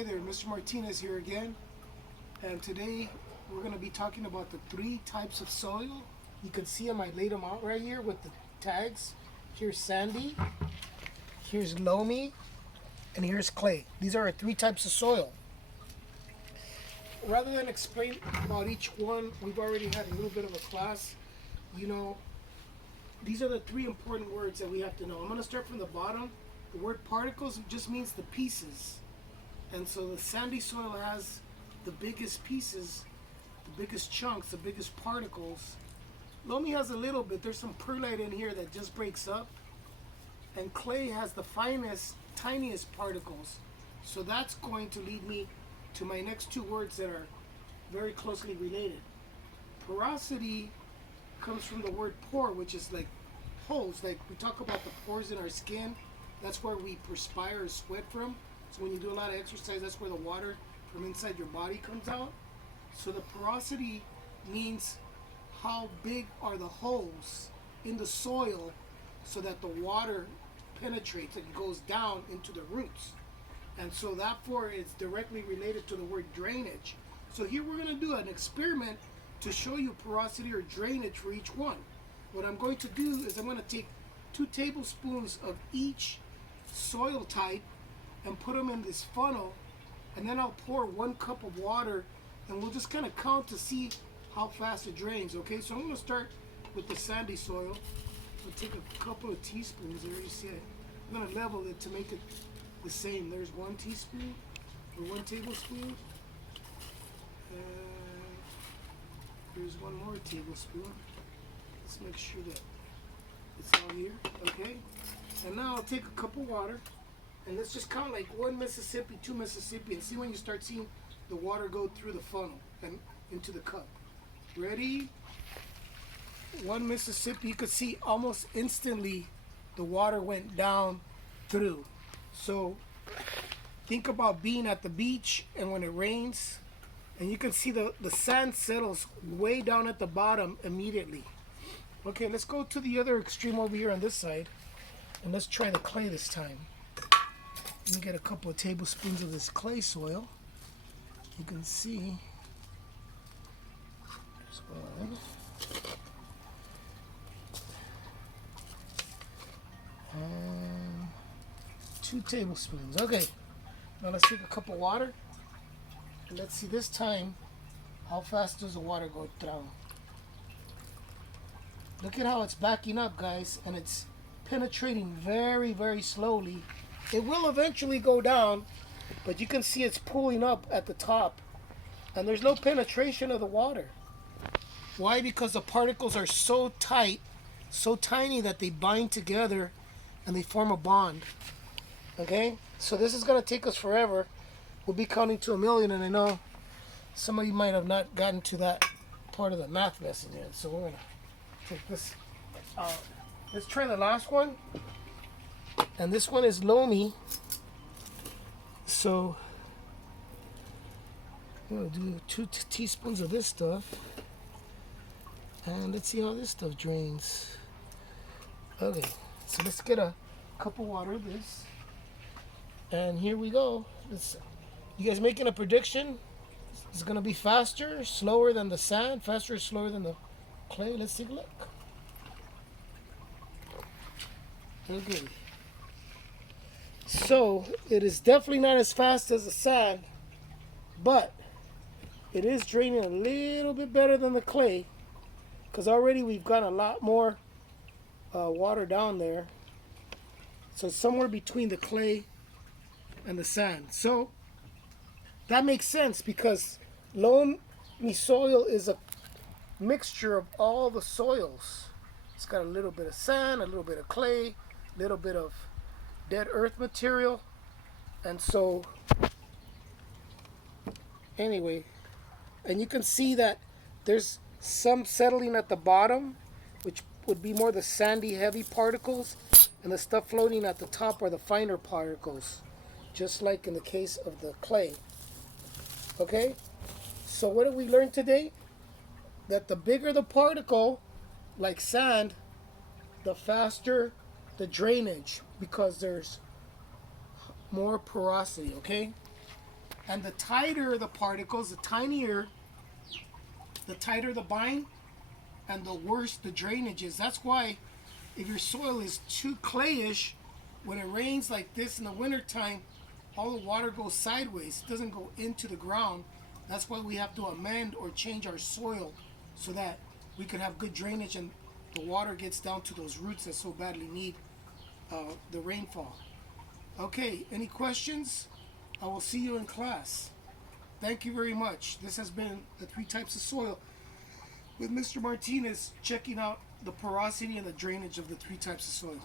Hi there, Mr. Martinez here again, and today we're going to be talking about the three types of soil. You can see them, I laid them out right here with the tags. Here's sandy, here's loamy, and here's clay. These are our three types of soil. Rather than explain about each one, we've already had a little bit of a class. You know, these are the three important words that we have to know. I'm going to start from the bottom. The word particles just means the pieces. And so the sandy soil has the biggest pieces, the biggest chunks, the biggest particles. Loamy has a little bit. There's some perlite in here that just breaks up. And clay has the finest, tiniest particles. So that's going to lead me to my next two words that are very closely related. Porosity comes from the word pore, which is like holes. Like we talk about the pores in our skin. That's where we perspire or sweat from. So when you do a lot of exercise, that's where the water from inside your body comes out. So the porosity means how big are the holes in the soil so that the water penetrates and goes down into the roots. And so therefore it's directly related to the word drainage. So here we're going to do an experiment to show you porosity or drainage for each one. What I'm going to do is I'm going to take 2 tablespoons of each soil type and put them in this funnel, and then I'll pour 1 cup of water, and we'll just kind of count to see how fast it drains. Okay, so I'm going to start with the sandy soil. I'll take a couple of teaspoons there. You see it? I'm going to level it to make it the same. There's 1 teaspoon or 1 tablespoon. Here's 1 more tablespoon. Let's make sure that it's all here. Okay, and now I'll take a cup of water. And let's just count like 1 Mississippi, 2 Mississippi, and see when you start seeing the water go through the funnel and into the cup. Ready? 1 Mississippi. You could see almost instantly the water went down through. So think about being at the beach and when it rains, and you can see the sand settles way down at the bottom immediately. Okay, let's go to the other extreme over here on this side, and let's try the clay this time. Let me get a couple of tablespoons of this clay soil. You can see there's 1. And 2 tablespoons. Okay, now let's take a cup of water, and let's see this time how fast does the water go down. Look at how it's backing up, guys, and it's penetrating very, very slowly. It will eventually go down, but you can see it's pulling up at the top, and there's no penetration of the water. Why? Because the particles are so tight, so tiny that they bind together and they form a bond. Okay, so this is going to take us forever. We'll be counting to 1,000,000, and I know some of you might have not gotten to that part of the math lesson yet, so we're going to take this out. Let's try the last one. And this one is loamy. So I'm going to do 2 teaspoons of this stuff. And let's see how this stuff drains. Okay, so let's get a cup of water of this. And here we go. You guys making a prediction? Is it going to be faster, slower than the sand? Faster or slower than the clay? Let's take a look. Okay. So it is definitely not as fast as the sand, but it is draining a little bit better than the clay, because already we've got a lot more water down there. So somewhere between the clay and the sand. So that makes sense, because loamy soil is a mixture of all the soils. It's got a little bit of sand, a little bit of clay, a little bit of dead earth material. And so anyway, and you can see that there's some settling at the bottom, which would be more the sandy heavy particles, and the stuff floating at the top are the finer particles, just like in the case of the clay. Okay, so what did we learn today? That the bigger the particle, like sand, the faster the drainage, because there's more porosity. Okay, And the tighter the particles, the tighter the bind, and the worse the drainage is. That's why if your soil is too clayish, when it rains like this in the wintertime, all the water goes sideways. It doesn't go into the ground. That's why we have to amend or change our soil so that we can have good drainage and the water gets down to those roots that so badly need the rainfall. Okay, any questions? I will see you in class. Thank you very much. This has been the 3 types of soil with Mr. Martinez, checking out the porosity and the drainage of the 3 types of soil.